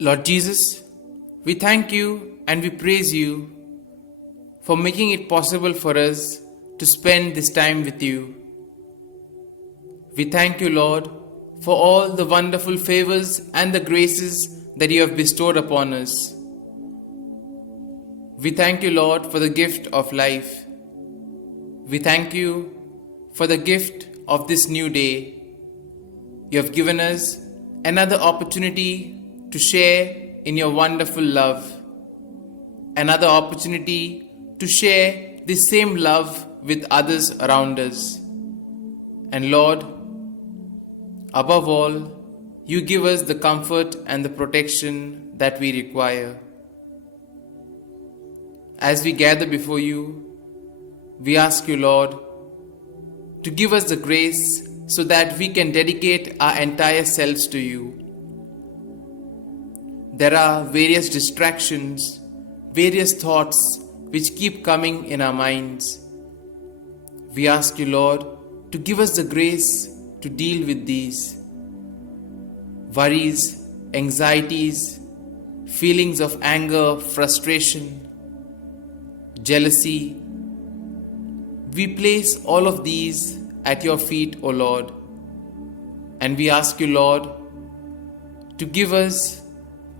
Lord Jesus, we thank you and we praise you for making it possible for us to spend this time with you. We thank you, Lord, for all the wonderful favors and the graces that you have bestowed upon us. We thank you, Lord, for the gift of life. We thank you for the gift of this new day. You have given us another opportunity to share in your wonderful love, another opportunity to share the same love with others around us. And Lord, above all, you give us the comfort and the protection that we require. As we gather before you, we ask you, Lord, to give us the grace so that we can dedicate our entire selves to you. There are various distractions, various thoughts which keep coming in our minds. We ask you, Lord, to give us the grace to deal with these worries, anxieties, feelings of anger, frustration, jealousy. We place all of these at your feet, O Lord, and we ask you, Lord, to give us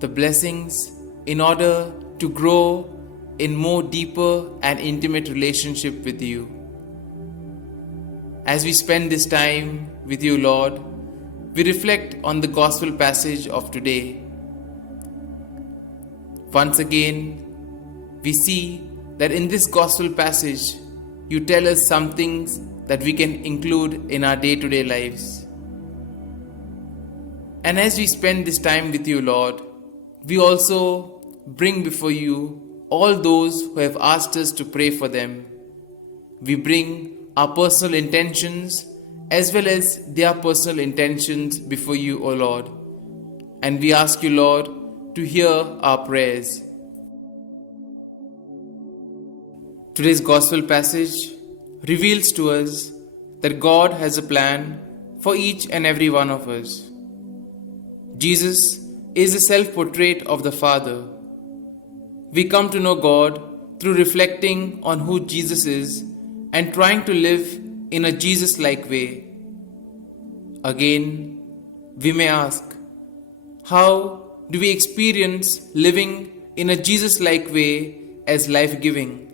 the blessings in order to grow in more deeper and intimate relationship with you. As we spend this time with you, Lord, we reflect on the gospel passage of today. Once again, we see that in this gospel passage, you tell us some things that we can include in our day-to-day lives. And as we spend this time with you, Lord, we also bring before you all those who have asked us to pray for them. We bring our personal intentions as well as their personal intentions before you, O Lord. And we ask you, Lord, to hear our prayers. Today's gospel passage reveals to us that God has a plan for each and every one of us. Jesus is a self-portrait of the Father. We come to know God through reflecting on who Jesus is and trying to live in a Jesus-like way. Again, we may ask, how do we experience living in a Jesus-like way as life-giving?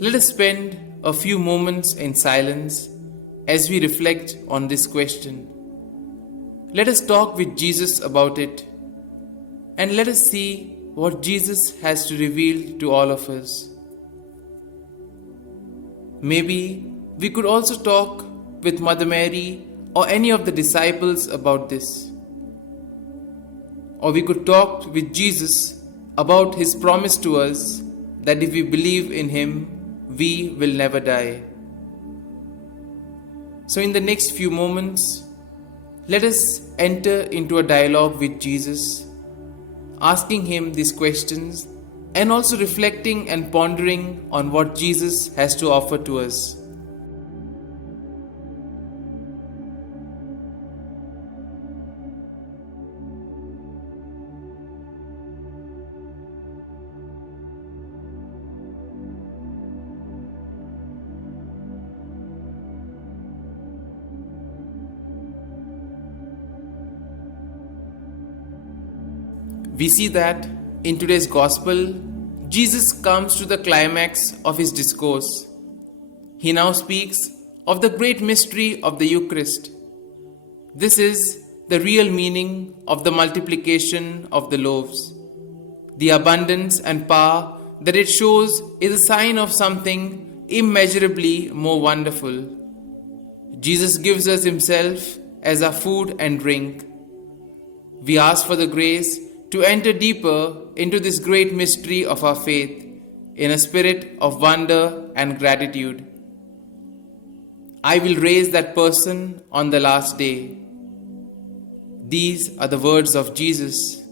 Let us spend a few moments in silence as we reflect on this question. Let us talk with Jesus about it, and let us see what Jesus has to reveal to all of us. Maybe we could also talk with Mother Mary or any of the disciples about this. Or we could talk with Jesus about his promise to us that if we believe in him, we will never die. So in the next few moments, let us enter into a dialogue with Jesus, asking him these questions and also reflecting and pondering on what Jesus has to offer to us. We see that in today's gospel, Jesus comes to the climax of his discourse. He now speaks of the great mystery of the Eucharist. This is the real meaning of the multiplication of the loaves. The abundance and power that it shows is a sign of something immeasurably more wonderful. Jesus gives us himself as our food and drink. We ask for the grace to enter deeper into this great mystery of our faith in a spirit of wonder and gratitude. I will raise that person on the last day. These are the words of Jesus,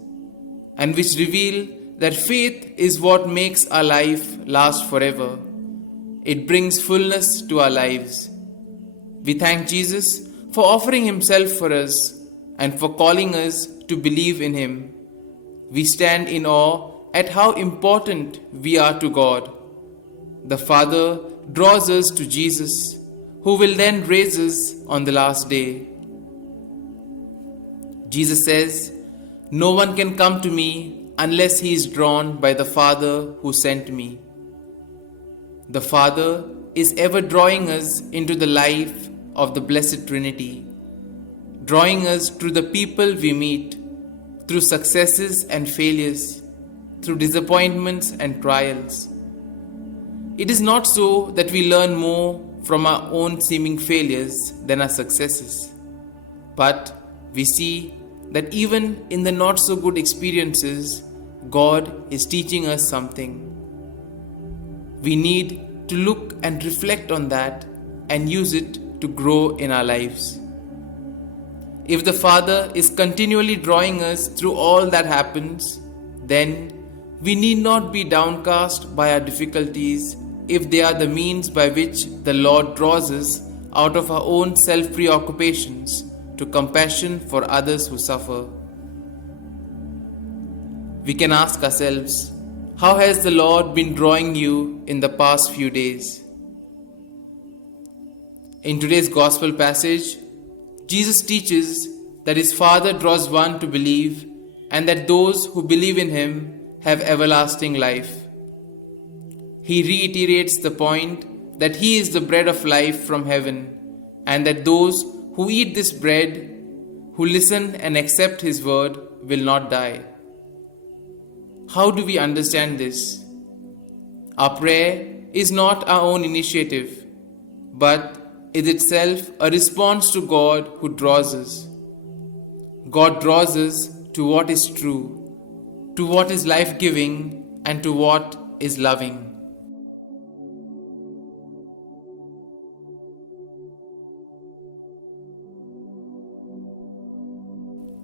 and which reveal that faith is what makes our life last forever. It brings fullness to our lives. We thank Jesus for offering himself for us and for calling us to believe in Him. We stand in awe at how important we are to God. The Father draws us to Jesus, who will then raise us on the last day. Jesus says, "No one can come to me unless he is drawn by the Father who sent me." The Father is ever drawing us into the life of the Blessed Trinity, drawing us through the people we meet, through successes and failures, through disappointments and trials. It is not so that we learn more from our own seeming failures than our successes, but we see that even in the not so good experiences, God is teaching us something. We need to look and reflect on that and use it to grow in our lives. If the Father is continually drawing us through all that happens, then we need not be downcast by our difficulties if they are the means by which the Lord draws us out of our own self-preoccupations to compassion for others who suffer. We can ask ourselves, how has the Lord been drawing you in the past few days? In today's Gospel passage, Jesus teaches that His Father draws one to believe and that those who believe in Him have everlasting life. He reiterates the point that He is the bread of life from heaven and that those who eat this bread, who listen and accept His word, will not die. How do we understand this? Our prayer is not our own initiative, but is itself a response to God who draws us. God draws us to what is true, to what is life-giving, and to what is loving.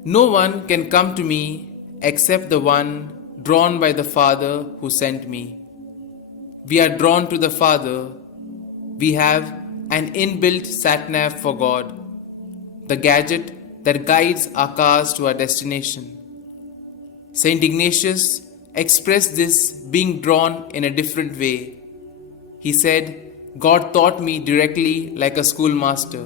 No one can come to me except the one drawn by the Father who sent me. We are drawn to the Father. We have an inbuilt sat-nav for God, the gadget that guides our cars to our destination. Saint Ignatius expressed this being drawn in a different way. He said, "God taught me directly like a schoolmaster."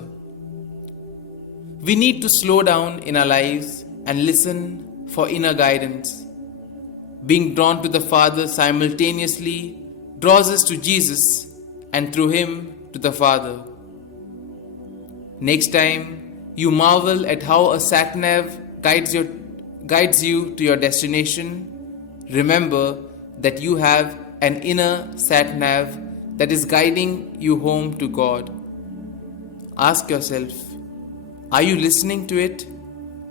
We need to slow down in our lives and listen for inner guidance. Being drawn to the Father simultaneously draws us to Jesus and through Him to the Father. Next time you marvel at how a sat-nav guides you to your destination, remember that you have an inner sat-nav that is guiding you home to God. Ask yourself, are you listening to it,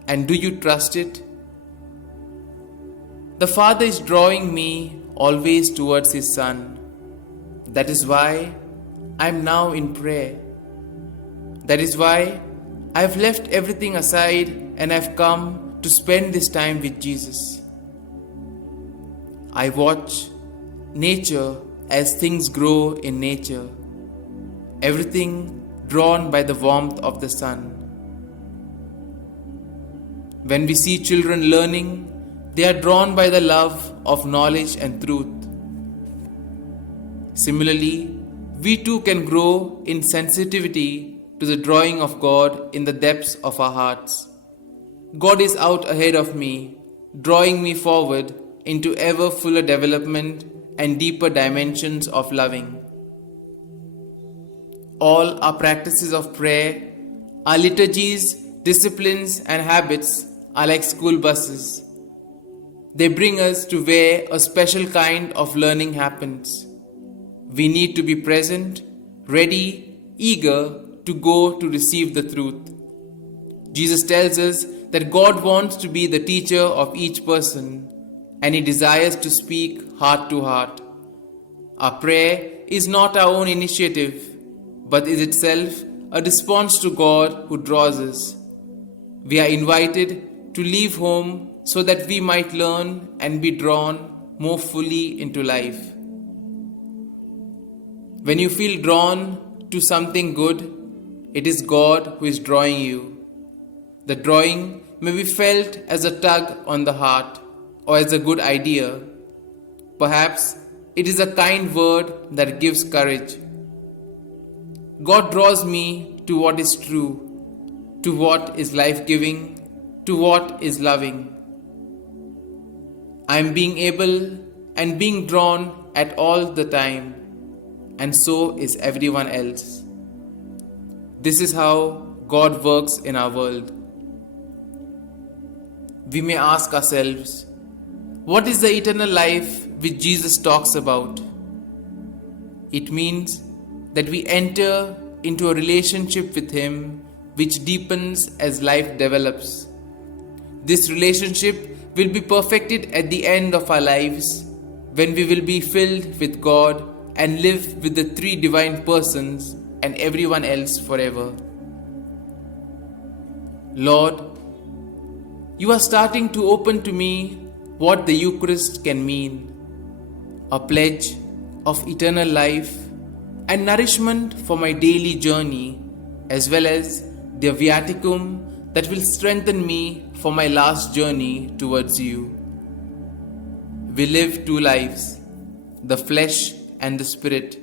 and do you trust it? The Father is drawing me always towards His Son. That is why I am now in prayer. That is why I have left everything aside and have come to spend this time with Jesus. I watch nature as things grow in nature, everything drawn by the warmth of the sun. When we see children learning, they are drawn by the love of knowledge and truth. Similarly, we too can grow in sensitivity to the drawing of God in the depths of our hearts. God is out ahead of me, drawing me forward into ever fuller development and deeper dimensions of loving. All our practices of prayer, our liturgies, disciplines, and habits are like school buses. They bring us to where a special kind of learning happens. We need to be present, ready, eager to go to receive the truth. Jesus tells us that God wants to be the teacher of each person, and He desires to speak heart to heart. Our prayer is not our own initiative, but is itself a response to God who draws us. We are invited to leave home so that we might learn and be drawn more fully into life. When you feel drawn to something good, it is God who is drawing you. The drawing may be felt as a tug on the heart or as a good idea. Perhaps it is a kind word that gives courage. God draws me to what is true, to what is life-giving, to what is loving. I am being able and being drawn at all the time, and so is everyone else. This is how God works in our world. We may ask ourselves, what is the eternal life which Jesus talks about? It means that we enter into a relationship with Him which deepens as life develops. This relationship will be perfected at the end of our lives when we will be filled with God and live with the three divine persons and everyone else forever. Lord, you are starting to open to me what the Eucharist can mean, a pledge of eternal life and nourishment for my daily journey, as well as the viaticum that will strengthen me for my last journey towards you. We live two lives, the flesh and the spirit,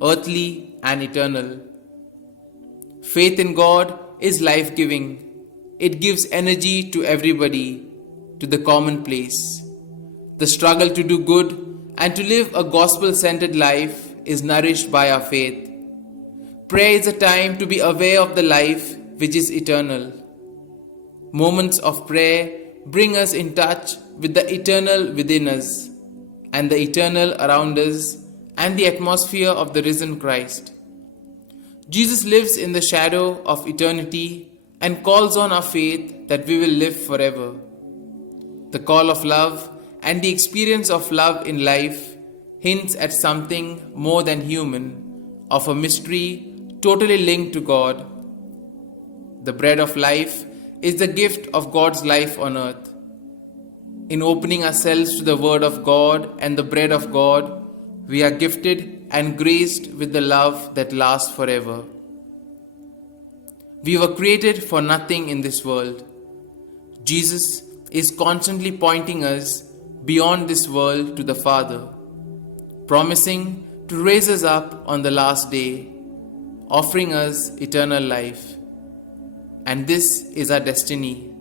earthly and eternal. Faith in God is life-giving. It gives energy to everybody, to the commonplace. The struggle to do good and to live a gospel-centered life is nourished by our faith. Prayer is a time to be aware of the life which is eternal. Moments of prayer bring us in touch with the eternal within us and the eternal around us and the atmosphere of the risen Christ. Jesus lives in the shadow of eternity and calls on our faith that we will live forever. The call of love and the experience of love in life hints at something more than human, of a mystery totally linked to God. The bread of life is the gift of God's life on earth. In opening ourselves to the Word of God and the bread of God, we are gifted and graced with the love that lasts forever. We were created for nothing in this world. Jesus is constantly pointing us beyond this world to the Father, promising to raise us up on the last day, offering us eternal life. And this is our destiny.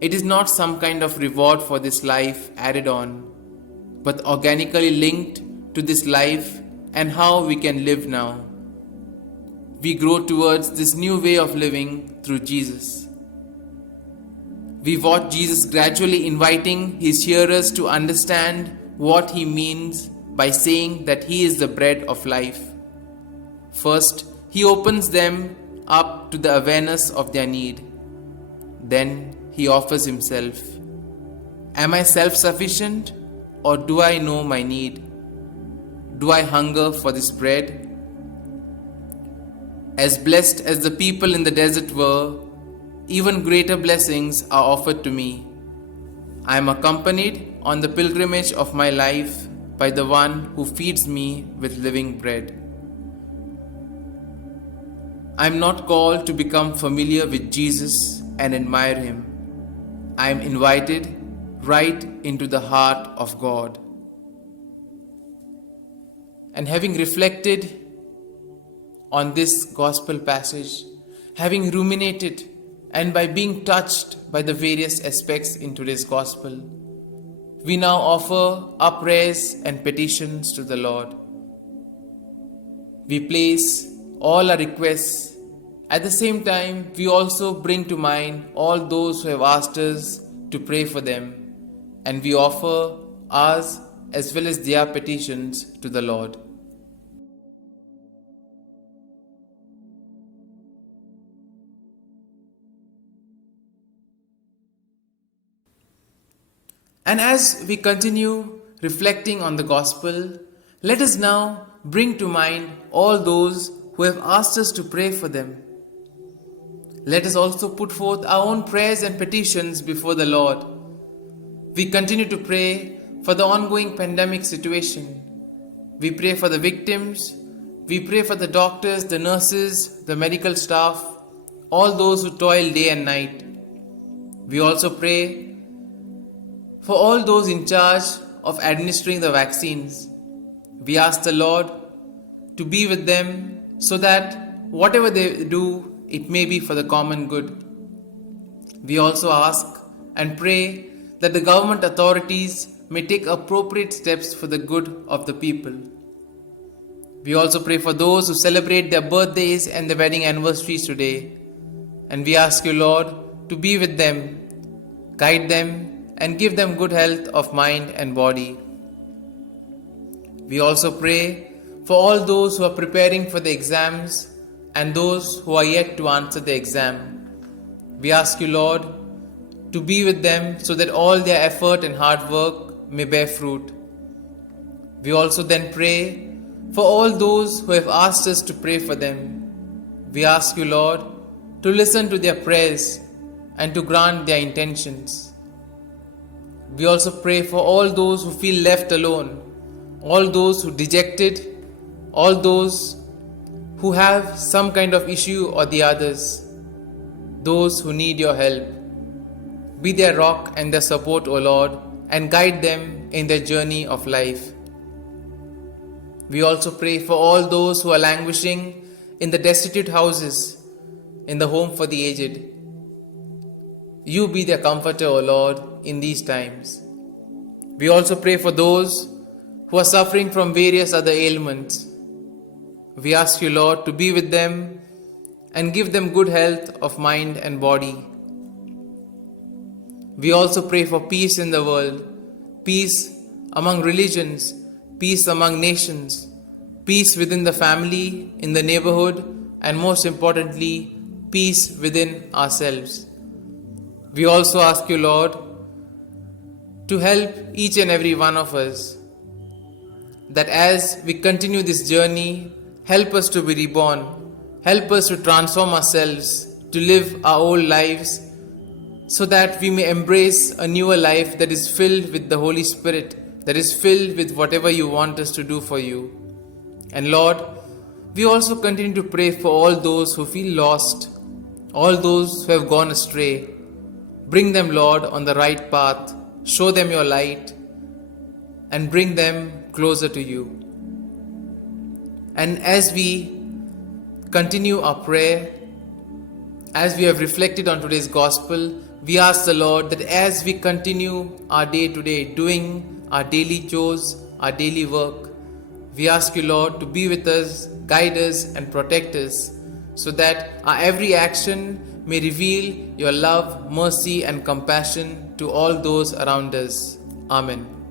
It is not some kind of reward for this life added on, but organically linked to this life and how we can live now. We grow towards this new way of living through Jesus. We watch Jesus gradually inviting His hearers to understand what He means by saying that He is the bread of life. First, He opens them up to the awareness of their need. Then He offers Himself. Am I self-sufficient, or do I know my need? Do I hunger for this bread? As blessed as the people in the desert were, even greater blessings are offered to me. I am accompanied on the pilgrimage of my life by the one who feeds me with living bread. I am not called to become familiar with Jesus and admire Him. I am invited right into the heart of God. And having reflected on this gospel passage, having ruminated, and by being touched by the various aspects in today's gospel, we now offer our prayers and petitions to the Lord. We place all our requests. At the same time, we also bring to mind all those who have asked us to pray for them, and we offer ours as well as their petitions to the Lord. And as we continue reflecting on the gospel, let us now bring to mind all those who have asked us to pray for them. Let us also put forth our own prayers and petitions before the Lord. We continue to pray for the ongoing pandemic situation. We pray for the victims. We pray for the doctors, the nurses, the medical staff, all those who toil day and night. We also pray for all those in charge of administering the vaccines. We ask the Lord to be with them so that whatever they do, it may be for the common good. We also ask and pray that the government authorities may take appropriate steps for the good of the people. We also pray for those who celebrate their birthdays and their wedding anniversaries today. And we ask you, Lord, to be with them, guide them, and give them good health of mind and body. We also pray for all those who are preparing for the exams and those who are yet to answer the exam. We ask you, Lord, to be with them so that all their effort and hard work may bear fruit. We also then pray for all those who have asked us to pray for them. We ask you, Lord, to listen to their prayers and to grant their intentions. We also pray for all those who feel left alone, all those who are dejected, all those who have some kind of issue or the others, those who need your help. Be their rock and their support, O Lord, and guide them in their journey of life. We also pray for all those who are languishing in the destitute houses, in the home for the aged. You be their comforter, O Lord, in these times. We also pray for those who are suffering from various other ailments. We ask you, Lord, to be with them and give them good health of mind and body. We also pray for peace in the world, peace among religions, peace among nations, peace within the family, in the neighborhood, and most importantly, peace within ourselves. We also ask you, Lord, to help each and every one of us, that as we continue this journey, help us to be reborn, help us to transform ourselves, to live our old lives, so that we may embrace a newer life that is filled with the Holy Spirit, that is filled with whatever you want us to do for you. And Lord, we also continue to pray for all those who feel lost, all those who have gone astray. Bring them, Lord, on the right path, show them your light, and bring them closer to you. And as we continue our prayer, as we have reflected on today's gospel, we ask the Lord that as we continue our day to day, doing our daily chores, our daily work, we ask you, Lord, to be with us, guide us, and protect us, so that our every action may reveal your love, mercy, and compassion to all those around us. Amen.